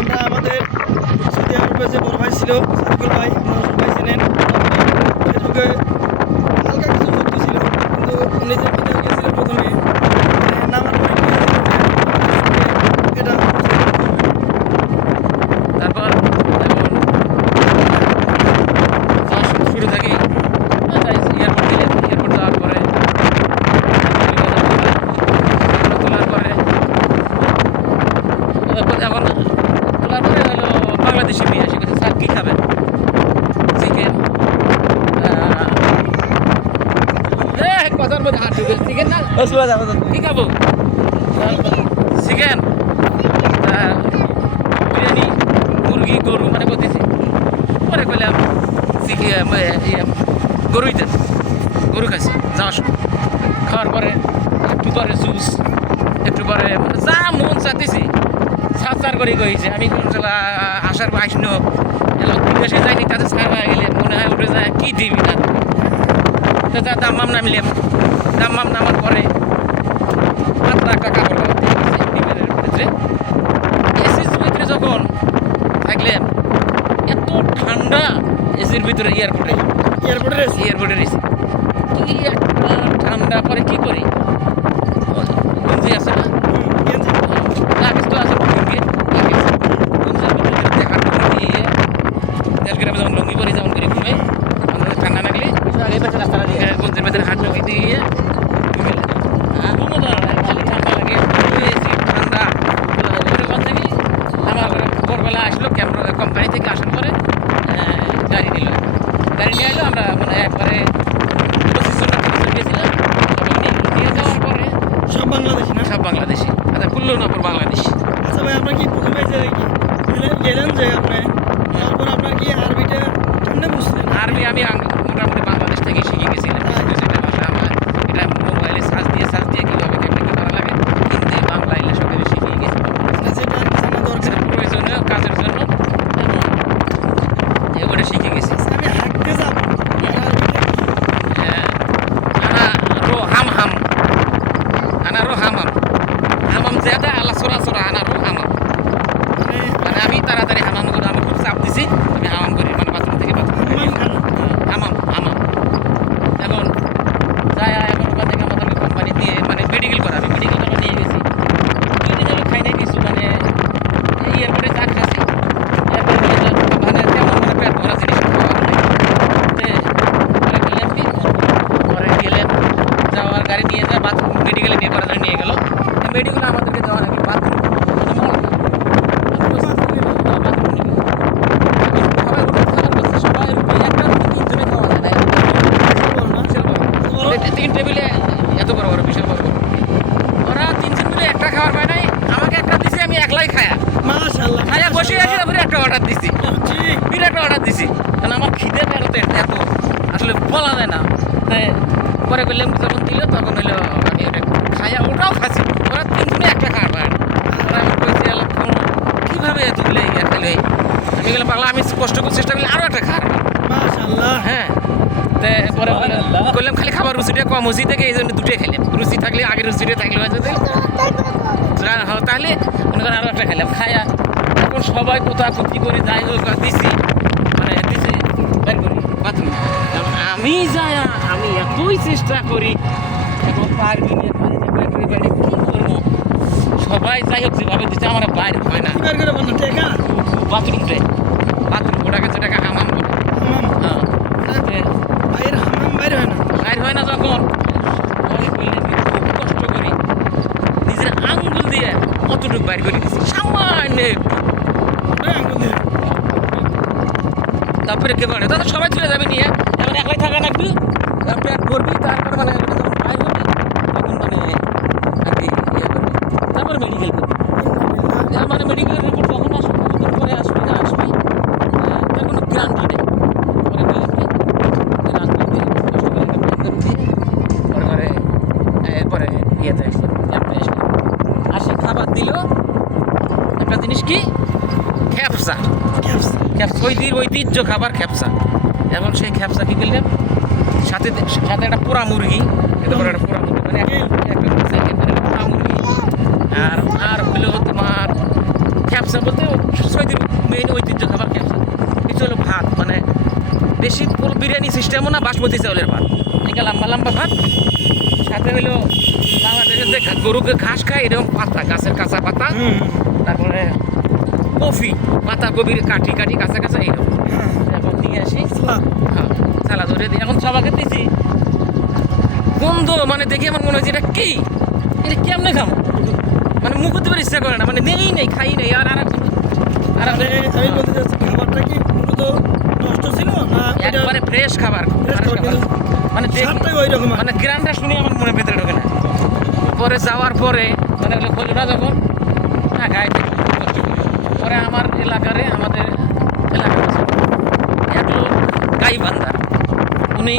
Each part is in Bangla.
আমরা আমাদের সৌদি আরবে যে বড় ভাই ছিল সাদিকুল ভাই, আপনারা সবাই চেনেন, ফেসবুকে হালকা কিছু যুক্ত ছিল, কিন্তু উনি যে ভিডিও গিয়েছিলেন প্রথমে নামার পরে এটা তারপর শুরু থাকি এয়ারপোর্ট দিলে এয়ারপোর্ট যাওয়ার পরে তোলার পরে এখন তোলার পরে হলো বাংলাদেশি নিয়ে আসি বলছে স্যার কী খাবেন চিকেন কথার মধ্যে হাত ঢুকে চিকেন না কী খাবো চিকেন বিরিয়ানি মুরগি গরু মানে বলতেছি পরে কইলাম গরুই দেন গরু খাইছি যাওয়ার সময় খাওয়ার পরে একটু পরে জুস একটু পরে মানে যা মন চাইতেছি সার করে গেছে আমি আসার আসন বিদেশে যাইনি তাদের সারা গেলে মনে হয় উঠে যায় কী দিবি না তো যা দাম্মাম নামিলাম দাম্মাম নামার পরে পাতলা একটা কাপড় ডিমের ভিতরে এসির ভিতরে যখন থাকলাম এত ঠান্ডা এসির ভিতরে এয়ারপোর্টের এসি কি একটা ঠান্ডা পরে কি করি গঞ্জি আছে না লাগেজ তো আছে দেখার দিয়ে 1.5 গ্রামে যেমন লুঙ্গি পরে যেমন করে ঘুমে আমাদের ঠান্ডা লাগলে গঞ্জের ভেতরে হাত ঢুকিয়ে দিয়ে ঘুমো খালি ঠান্ডা লাগে এসি ঠান্ডা থেকে আমার ভোরবেলা আসলো ক্যামেরা কোম্পানি থেকে আসার পরে গাড়ি নিয়ে এলো আমরা মানে একবারে 25 জন গেছিলাম নিয়ে যাওয়ার পরে সব বাংলাদেশি আচ্ছা কুল্লুনগর বাংলাদেশ। আচ্ছা ভাই, আপনার কি প্রথমে যে গেলেন যে আপনি তারপর আপনার কি আরবিটা কেমনে বুঝলেন? আরবি আমি মোটামুটি বাংলাদেশ থেকে শিখে গেছিলাম ভাষা আমার এটা মোবাইলে সার্চ দিয়ে কীভাবে কেমনি কী করা লাগে হিন্দি বাংলা এলে সবাই শিখিয়ে গেছি যেটা জানা দরকার প্রয়োজনীয় কাজের জন্য এবারে শিখে গেছি। আমি হাঁটতে যাব আনা রো হাম যেটা আলা সোরা আনা রো হামাম মানে আমি তাড়াতাড়ি হামাম করে আমি খুব চাপ দিছি আমি হামাম করি মানে বাথরুম থেকে হামাম এখন যাই এখন ওখান থেকে আমাদের কোম্পানি দিয়ে মানে মেডিকেল করা আমি মেডিকেল করা নিয়ে গেছি খাই নাই কিছু মানে এয়ারপোর্টে চা খাচ্ছি এয়ারপোর্টে মানে তেমন মানে পেট ভরা জিনিস পরে গেলেন যাওয়ার গাড়ি নিয়ে যায় বাথরুম মেডিকেলে নিয়ে করা নিয়ে গেল মেডিকেলে আমাদেরকে যাওয়া নাকি বাথরুম তিন টেবিলে এত বড় বড় বিশাল বড় ওরা 3 জন মিলে একটা খাবার পায় নাই আমাকে একটা দিছি আমি একলাই খায়া মাশাআল্লাহ খায়া বসে আছি তারপরে একটা অর্ডার দিছি বিরাট অর্ডার দিছি কারণ আমার খিদে পেরোতে এত আসলে বলা যায় না তাই পরে করলাম যখন দিল তখন হইলো আমি ওটা খায়া ওটাও খাচ্ছি ওরা 3 জনে একটা খাবার পায় ওরা আমি কইছি কীভাবে এতগুলো ইয়ে খেলে আমি গেলাম পাগলা আমি কষ্ট করে চেষ্টা করলে আরও একটা খাবার মাশাআল্লাহ হ্যাঁ পরে করলাম খালি খাবার রুচিটা কম হয়েছি থেকে এই জন্য দুটোই খেলাম রুচি থাকলে আগের রুচিটা থাকলে হয়তো তাহলে মনে করেন আরও একটা খেলাম খায়া এখন সবাই কোথাও কপি করে যাই হোক দিছি মানে দিছি বের করি বাথরুম আমি যাই আমি এতই চেষ্টা করি এখন পারবি বাইরে কী করবো সবাই যাই হোক যেভাবে দিচ্ছে আমার বাইরে হয় না বাথরুমটাই বাথরুম ওটাকে যেটাকে হামাম বলে হ্যাঁ বাইরে হামাম বাইরে হয় না বাইর হয় না যখন খুব কষ্ট করি নিজের আঙ্গুল দিয়ে অতটুকু বাইর করে দিচ্ছি সামান্য আঙ্গুল দিয়ে তারপরে কে করে তাদের সবাই চলে যাবে নিয়ে এখন একলাই থাকা না একটু পেট করবি তারপরে মানে যখন বাইর হবি তখন মানে আর কি ইয়ে করবি তারপরে মেডিকেল করবি মানে মেডিকেলের রিপোর্ট যখন আসবে কতদিন পরে আসবি না আসবি তার কোনো গ্যারান্টি নেই পরে গ্যারান্টি দিয়ে কষ্ট করে পরে এরপরে ইয়েতে আসি খাবার দিল একটা জিনিস কি খ্যাপসা ঐতিহ্য খাবার খ্যাপসা এবং সেই খ্যাপসা কি করলেন সাথে একটা পোড়া মুরগি একটা পোড়া মুরগি মানে একটা পোড়া মুরগি আর হলো তোমার খ্যাপসা ক্যাপসা বলতে সৈদির মেইন ঐতিহ্য খাবার ক্যাপসা। কিছু হলো ভাত, মানে বেশি বিরিয়ানি সিস্টেমও না, বাসমতি চাউলের ভাত, এদিকে লম্বা লম্বা ভাত, সাথে হইলো বাংলাদেশের যে গরুকে ঘাস খায় এরকম পাতা, গাছের কাঁচা পাতা, তারপরে কফি পাতা, কবির কাঠি কাঠি কাঁচা কাঁচা এইরকম এখন নিয়ে আসি। হ্যাঁ, সালা ধরে দিই, এখন সবাইকে দিছি গন্ধ, মানে দেখি আমার মনে হচ্ছে এটা কি, এটা কেমনে খাবো, মানে মুখ দিবার ইচ্ছা করে না, মানে নেই খাই নেই। আর মানে আমি বলতে চাচ্ছি খাবারটা কি মূলত নষ্ট ছিল না একবারে ফ্রেশ খাবার, মানে স্বাদটাই ওই রকম। মানে গ্রানটা শুনে আমার মনে ভেতরে ঢোকে না। পরে যাওয়ার পরে মানে হলো না যখন গায়ে পরে আমার এলাকারে, আমাদের এলাকার এক লোক গাইবান্ধার, উনি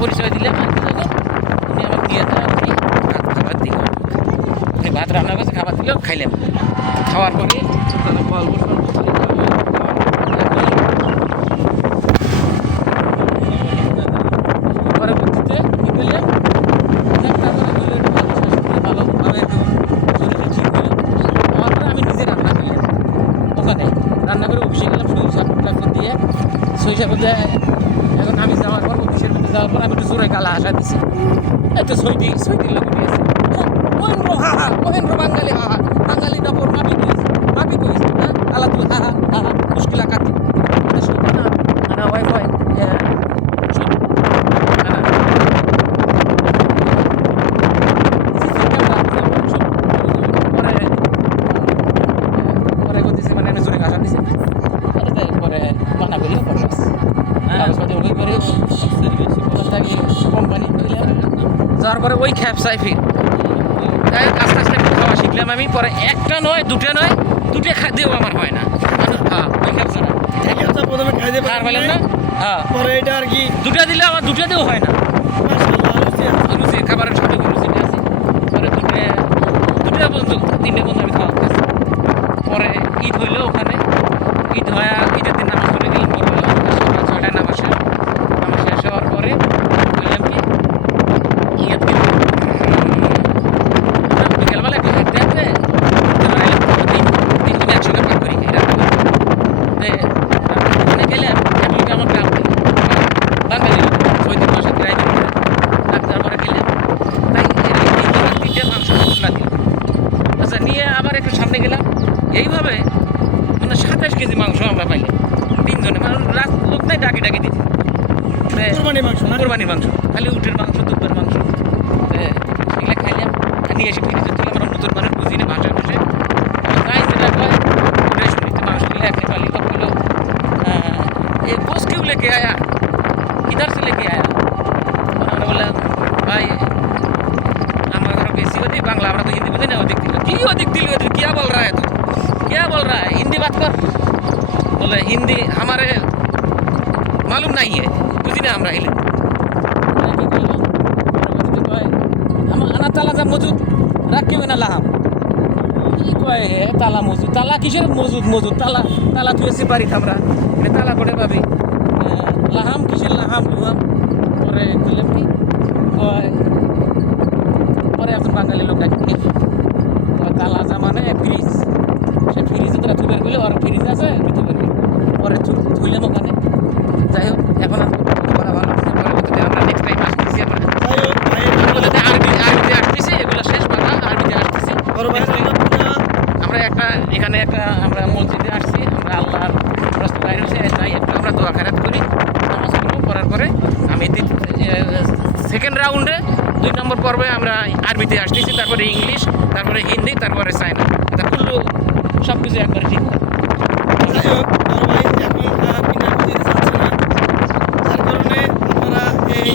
পরিচয় দিলেন আর কি, যখন উনি আমার নিয়ে যায় আর কি ভাত খাবার দিল, উনি ভাত রান্না করছে খাবার দিল, খাইলাম। খাওয়ার পরে পরবর্তীতে কী করলাম, আমি নিজে রান্না করলাম ওখানে, রান্না করে অফিসে গেলাম সরিষা দিয়ে, সরিষা দিয়ে এখন আমি যাওয়ার পর অফিসের মধ্যে যাওয়ার পর আমি একটু জোরে গালা আসা দিছি, একটু সৈদির লোক উঠে আছে, মহেন্দ্র হা হা, মহেন্দ্র বাঙালি হা হা, বাঙালি না পর মাপি কইস হ্যাঁ, আলা তুই হা হা হা হা, মুশকিল আকাতি না আনা ওয়াইফাই পরে করতেছি, মানে আমি জোরে ঘাসা দিছি, পরে বানা করি কোম্পানি যাওয়ার পরে ওই খ্যাপসাই ফির আস্তে আস্তে একটু খাওয়া শিখলাম আমি। পরে একটা নয় দুটো নয়, দুটো খাদ্যও আমার হয় না, হ্যাঁ ওই খ্যাপসাটা প্রথমে খাইতে আর বললাম না, হ্যাঁ পরে এটা আর কি দুটো দিলে আমার দুটোতেও হয় না, রুচি খাবারের সাথে রুচিটা আছে। পরে দুটো পর্যন্ত 3টে পর্যন্ত আমি খাওয়া খাচ্ছি। পরে ঈদ হইলো ওখানে, ঈদের দিন নামাজ পড়ে গেলাম, ভোরবেলা 6টায় নামাজ শেষ হওয়ার পরে বললাম কি ঈদ বিকেলবেলা একটু হাঁটতে হাঁটতে তিনজনে একসঙ্গে পাক করি খাই রান্না ওখানে গেলাম, একটু আমার গ্রাম বাঙালি লোক সৈদিক মাসে গ্রাইমে তারপরে গেলাম, তাই 3টে মাংস মশলা দিল। আচ্ছা নিয়ে আবার একটু সামনে গেলাম, এইভাবে মানে 27 কেজি মাংস আমরা পাইলাম তিনজনে, মানে লোক নাই ডাকি দিচ্ছি কোরবানির মাংস না, কোরবানির মাংস, খালি উটের মাংস, দুধের মাংস, সেগুলো খাইলাম। নিয়ে এসে ফিরে যেতে আমরা নতুন মানে বুঝি না ভাষা বসে তাই যেটা কয় উঠে শুনিতে মাংসগুলো একে পালি তো বললো ये गोश्त क्यों लेके आया, किधर से लेके आया? उन्होंने बोला भाई हमारा बेसी होती बांग्ला, हमारा तो हिंदी बोलते ना, अधिक दिल क्या बोल रहा है तू, क्या बोल रहा है, हिंदी बात कर। बोले हिंदी हमारे मालूम नहीं है, बुझी ना আমরা হিলে আনা তালা যা মজুদ রাখিবে না লাহাম, কি কয় তালা মজুদ, তালা কিসের মজুদ তালা তুই এসে বাড়িতে আমরা তালা করে পাবি, লাহাম কিসের লাহাম লুহাম। পরে বললাম কি পরে একজন বাঙালি লোক ডাকি তালা যা মানে ফ্রিজ, সে ফ্রিজে তোরা থুবের গেলে ওর ফ্রিজ আছে থুবের গেলে পরে ধুইলাম ওখানে। যাই হোক এখন বলা ভালো হচ্ছে, পরবর্তীতে আমরা নেক্সট টাইম আসতেছি, আরবিতে আসতেছি, এগুলো শেষ কথা, আরবিতে আসতেছি। আমরা এখানে একটা আমরা মসজিদে আসছি, আমরা আল্লাহর রাস্তা বাইরে হচ্ছে যাই একটু আমরা দোয়া খেরাত করি, নামাজ পড়ব, করার পরে আমি সেকেন্ড রাউন্ডে 2 নম্বর পর্বে আমরা আরবিতে আসতেছি, তারপরে ইংলিশ, তারপরে হিন্দি, তারপরে চায়না, তা কুল্লু সব কিছু একবারে ঠিক। যাই হোক বড় ভাই এখন বিনা বুঝিতে চাচ্ছে না, যার কারণে আপনারা এই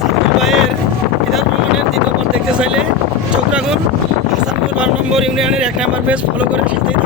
সাদুল ভাইয়ের বিদাত ভ্রমণের 2য় পর্ব দেখতে চাইলে চোখ রাখুন হাসানপুর 12 নম্বর ইউনিয়নের 1 নম্বর পেজ ফলো করে সাথেই